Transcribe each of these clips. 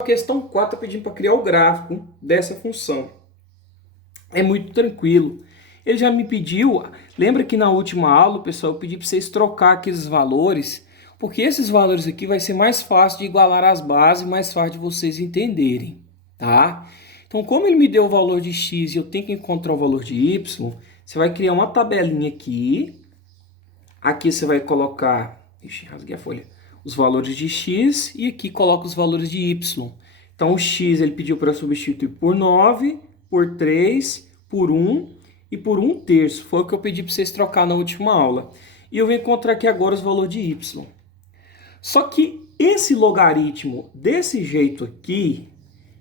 A questão 4 está pedindo para criar o gráfico dessa função. É muito tranquilo. Ele já me pediu, lembra que na última aula, pessoal, eu pedi para vocês trocar aqueles valores, porque esses valores aqui vai ser mais fácil de igualar as bases, mais fácil de vocês entenderem, tá? Então, como ele me deu o valor de x e eu tenho que encontrar o valor de y, você vai criar uma tabelinha aqui. Aqui você vai colocar, ixi, rasguei a folha, os valores de x e aqui coloca os valores de y. Então o x ele pediu para substituir por 9, por 3, por 1 e por 1/3. Foi o que eu pedi para vocês trocar na última aula. E eu vou encontrar aqui agora os valores de y. Só que esse logaritmo desse jeito aqui,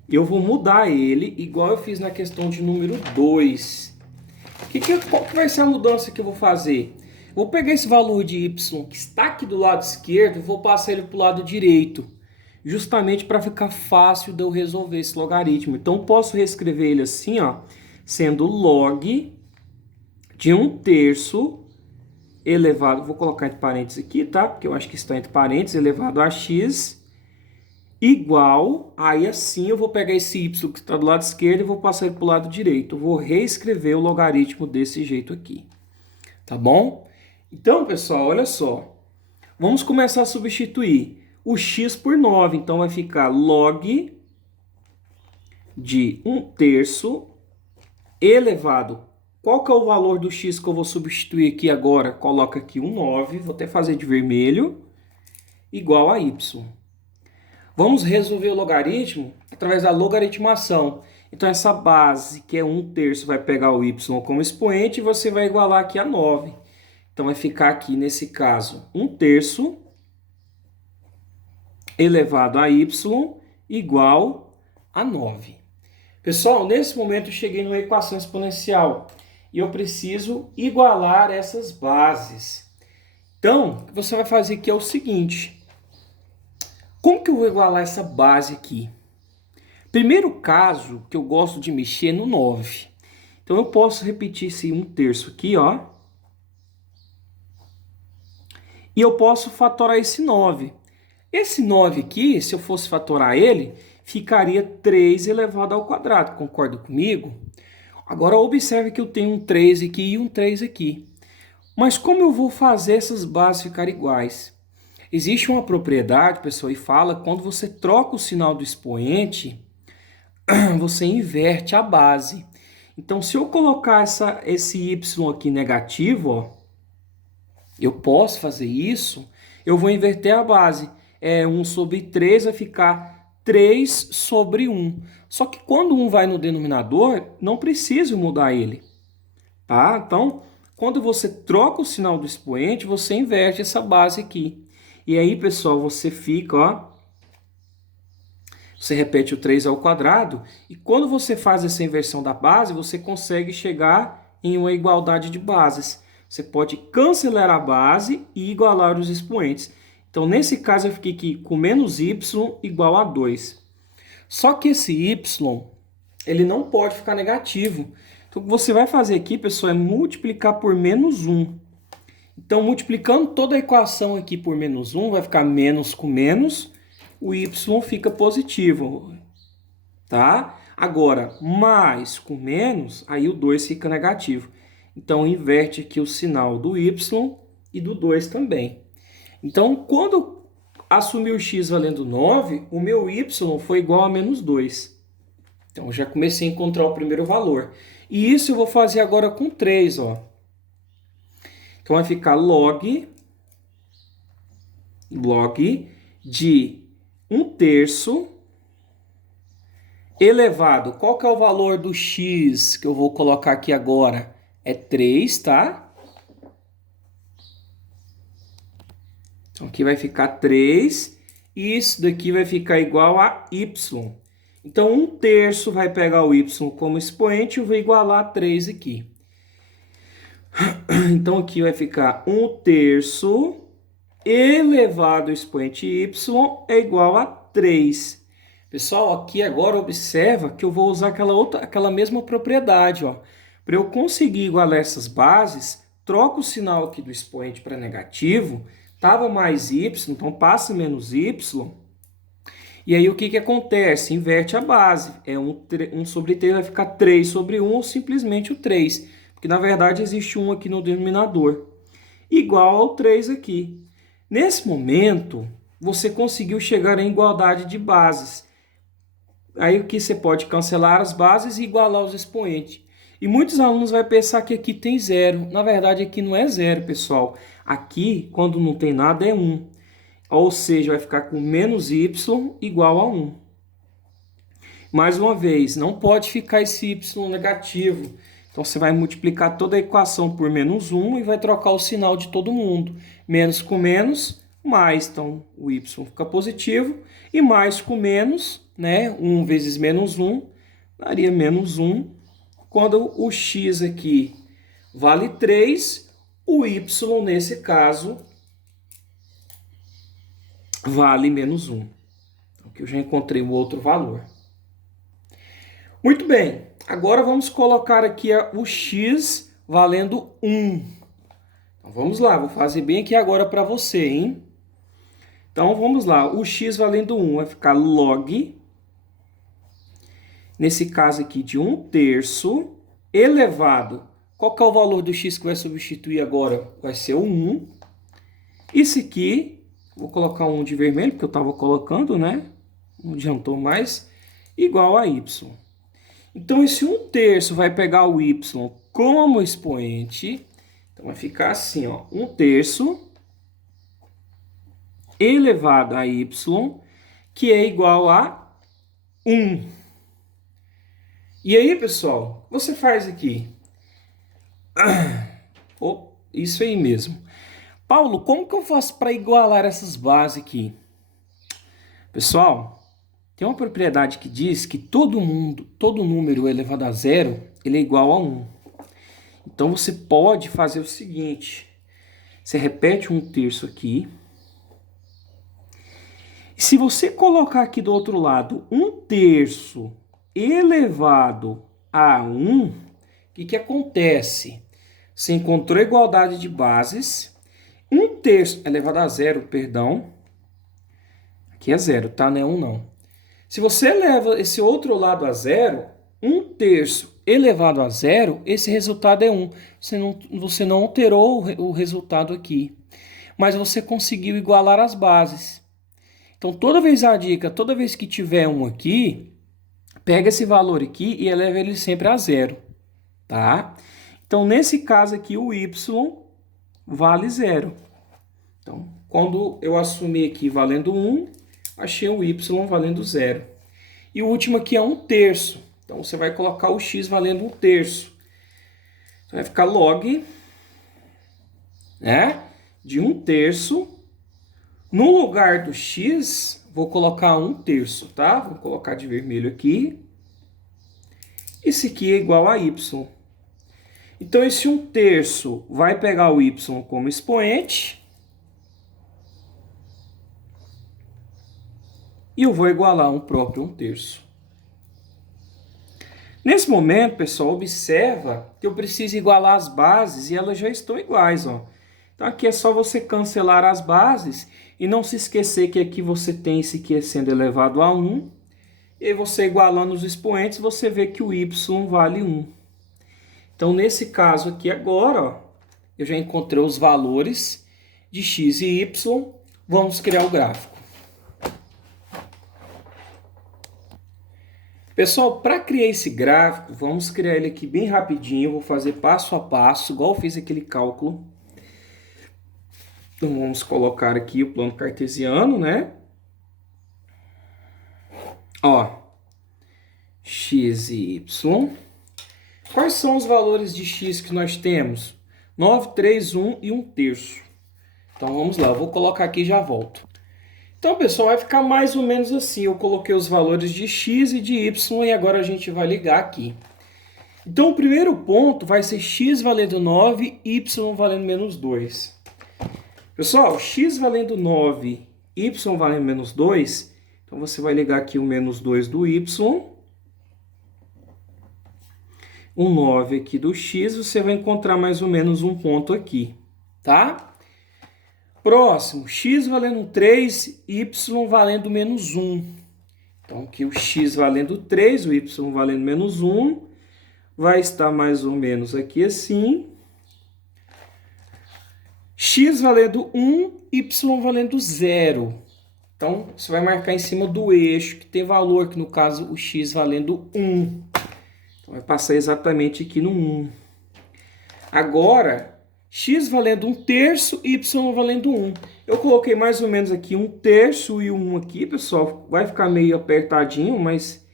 eu vou mudar ele igual eu fiz na questão de número 2. Qual que vai ser a mudança que eu vou fazer? Vou pegar esse valor de y que está aqui do lado esquerdo e vou passar ele para o lado direito, justamente para ficar fácil de eu resolver esse logaritmo. Então, posso reescrever ele assim, ó, sendo log de 1/3 elevado, vou colocar entre parênteses aqui, tá? Porque eu acho que está entre parênteses, elevado a x, igual, aí assim eu vou pegar esse y que está do lado esquerdo e vou passar ele para o lado direito. Eu vou reescrever o logaritmo desse jeito aqui, tá bom? Então, pessoal, olha só. Vamos começar a substituir o x por 9. Então, vai ficar log de 1/3 elevado. Qual que é o valor do x que eu vou substituir aqui agora? Coloca aqui um 9. Vou até fazer de vermelho. Igual a y. Vamos resolver o logaritmo através da logaritmação. Então, essa base, que é 1/3, vai pegar o y como expoente e você vai igualar aqui a 9. Então, vai ficar aqui, nesse caso, 1/3 elevado a y igual a 9. Pessoal, nesse momento eu cheguei numa equação exponencial e eu preciso igualar essas bases. Então, o que você vai fazer aqui é o seguinte. Como que eu vou igualar essa base aqui? Primeiro caso que eu gosto de mexer no 9. Então, eu posso repetir esse 1/3 aqui, ó. E eu posso fatorar esse 9. Esse 9 aqui, se eu fosse fatorar ele, ficaria 3 elevado ao quadrado. Concorda comigo? Agora, observe que eu tenho um 3 aqui e um 3 aqui. Mas como eu vou fazer essas bases ficarem iguais? Existe uma propriedade, pessoal, e fala que quando você troca o sinal do expoente, você inverte a base. Então, se eu colocar esse y aqui negativo, ó, eu posso fazer isso, eu vou inverter a base. 1 sobre 3 vai ficar 3 sobre 1. Só que quando 1 vai no denominador, não preciso mudar ele. Tá? Então, quando você troca o sinal do expoente, você inverte essa base aqui. E aí, pessoal, você fica, ó, você repete o 3 ao quadrado, e quando você faz essa inversão da base, você consegue chegar em uma igualdade de bases. Você pode cancelar a base e igualar os expoentes. Então, nesse caso, eu fiquei aqui com menos y igual a 2. Só que esse y, ele não pode ficar negativo. Então, o que você vai fazer aqui, pessoal, é multiplicar por menos 1. Então, multiplicando toda a equação aqui por menos 1, vai ficar menos com menos, o y fica positivo, tá? Agora, mais com menos, aí o 2 fica negativo. Então, inverte aqui o sinal do y e do 2 também. Então, quando assumir o x valendo 9, o meu y foi igual a menos 2. Então, eu já comecei a encontrar o primeiro valor. E isso eu vou fazer agora com 3, ó. Então, vai ficar log de 1/3 elevado. Qual que é o valor do x que eu vou colocar aqui agora? É 3, tá? Então, aqui vai ficar 3. E isso daqui vai ficar igual a y. Então, 1/3 vai pegar o y como expoente e eu vou igualar a 3 aqui. Então, aqui vai ficar 1/3 elevado ao expoente y é igual a 3. Pessoal, aqui agora observa que eu vou usar aquela mesma propriedade, ó. Para eu conseguir igualar essas bases, troco o sinal aqui do expoente para negativo, estava mais y, então passa menos y, E aí o que que acontece? Inverte a base. 1 sobre 3 vai ficar 3 sobre 1 ou simplesmente o 3. Porque na verdade existe 1 aqui no denominador. Igual ao 3 aqui. Nesse momento, você conseguiu chegar em igualdade de bases. Aí aqui você pode cancelar as bases e igualar os expoentes. E muitos alunos vão pensar que aqui tem zero. Na verdade, aqui não é zero, pessoal. Aqui, quando não tem nada, é 1. Ou seja, vai ficar com menos y igual a 1. Mais uma vez, não pode ficar esse y negativo. Então, você vai multiplicar toda a equação por menos 1 e vai trocar o sinal de todo mundo. Menos com menos, mais. Então, o y fica positivo. E mais com menos, né? 1 vezes menos 1, daria menos 1. Quando o x aqui vale 3, o y, nesse caso, vale menos 1. Aqui eu já encontrei o outro valor. Muito bem, agora vamos colocar aqui o x valendo 1. Então, vamos lá, vou fazer bem aqui agora para você, hein? Então, vamos lá, o x valendo 1 vai ficar log, nesse caso aqui, de 1/3, elevado. Qual que é o valor do x que vai substituir agora? Vai ser o 1. Isso aqui, vou colocar um de vermelho, porque eu estava colocando, né? Não adiantou mais. Igual a y. Então, esse 1/3 vai pegar o y como expoente. Então, vai ficar assim, ó. 1/3 elevado a y, que é igual a 1. E aí, pessoal, você faz aqui. Oh, isso aí mesmo. Paulo, como que eu faço para igualar essas bases aqui? Pessoal, tem uma propriedade que diz que todo número elevado a zero, ele é igual a 1. Então, você pode fazer o seguinte. Você repete 1/3 aqui. E se você colocar aqui do outro lado 1/3 elevado a 1, o que acontece? Você encontrou a igualdade de bases. 1/3 elevado a zero, perdão. Aqui é zero, tá? Não é 1, não. Se você eleva esse outro lado a zero, 1/3 elevado a zero, esse resultado é 1. Você não alterou o resultado aqui. Mas você conseguiu igualar as bases. Então, toda vez que tiver 1 aqui, pega esse valor aqui e eleva ele sempre a zero, tá? Então, nesse caso aqui, o y vale zero. Então, quando eu assumi aqui valendo 1, achei o y valendo zero. E o último aqui é 1/3. Então, você vai colocar o x valendo 1/3. Então, vai ficar log, né, de 1/3. No lugar do x, vou colocar 1/3, tá? Vou colocar de vermelho aqui. Esse aqui é igual a y. Então, esse 1/3 vai pegar o y como expoente. E eu vou igualar um próprio 1/3. Nesse momento, pessoal, observa que eu preciso igualar as bases e elas já estão iguais, ó. Então, aqui é só você cancelar as bases e não se esquecer que aqui você tem esse aqui sendo elevado a 1. E aí você igualando os expoentes, você vê que o y vale 1. Então, nesse caso aqui agora, ó, eu já encontrei os valores de x e y. Vamos criar o gráfico. Pessoal, para criar esse gráfico, vamos criar ele aqui bem rapidinho. Eu vou fazer passo a passo, igual eu fiz aquele cálculo. Então, vamos colocar aqui o plano cartesiano, né? Ó, x e y. Quais são os valores de x que nós temos? 9, 3, 1 e 1/3. Então, vamos lá. Eu vou colocar aqui e já volto. Então, pessoal, vai ficar mais ou menos assim. Eu coloquei os valores de x e de y e agora a gente vai ligar aqui. Então, o primeiro ponto vai ser x valendo 9, y valendo menos 2. Pessoal, x valendo 9, y valendo menos 2. Então, você vai ligar aqui o menos 2 do y. Um 9 aqui do x, você vai encontrar mais ou menos um ponto aqui, tá? Próximo, x valendo 3, y valendo menos 1. Então, aqui o x valendo 3, o y valendo menos 1, vai estar mais ou menos aqui assim. X valendo 1, y valendo 0. Então, você vai marcar em cima do eixo, que tem valor, que no caso o x valendo 1. Então, vai passar exatamente aqui no 1. Agora, x valendo 1/3, y valendo 1. Eu coloquei mais ou menos aqui 1/3 e 1 aqui, pessoal. Vai ficar meio apertadinho, mas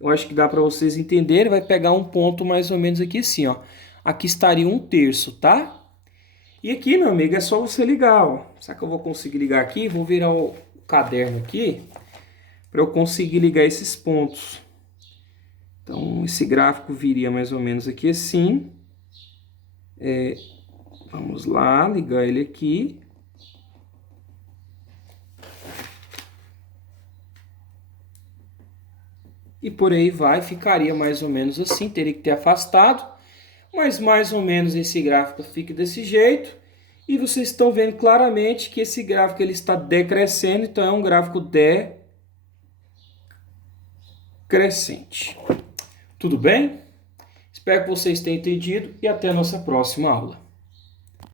eu acho que dá para vocês entenderem. Vai pegar um ponto mais ou menos aqui assim, ó. Aqui estaria 1/3, tá? E aqui, meu amigo, é só você ligar, ó. Será que eu vou conseguir ligar aqui? Vou virar o caderno aqui para eu conseguir ligar esses pontos. Então, esse gráfico viria mais ou menos aqui assim. Vamos lá, ligar ele aqui. E por aí vai, ficaria mais ou menos assim, teria que ter afastado. Mas mais ou menos esse gráfico fica desse jeito. E vocês estão vendo claramente que esse gráfico ele está decrescendo, então é um gráfico decrescente. Tudo bem? Espero que vocês tenham entendido e até a nossa próxima aula.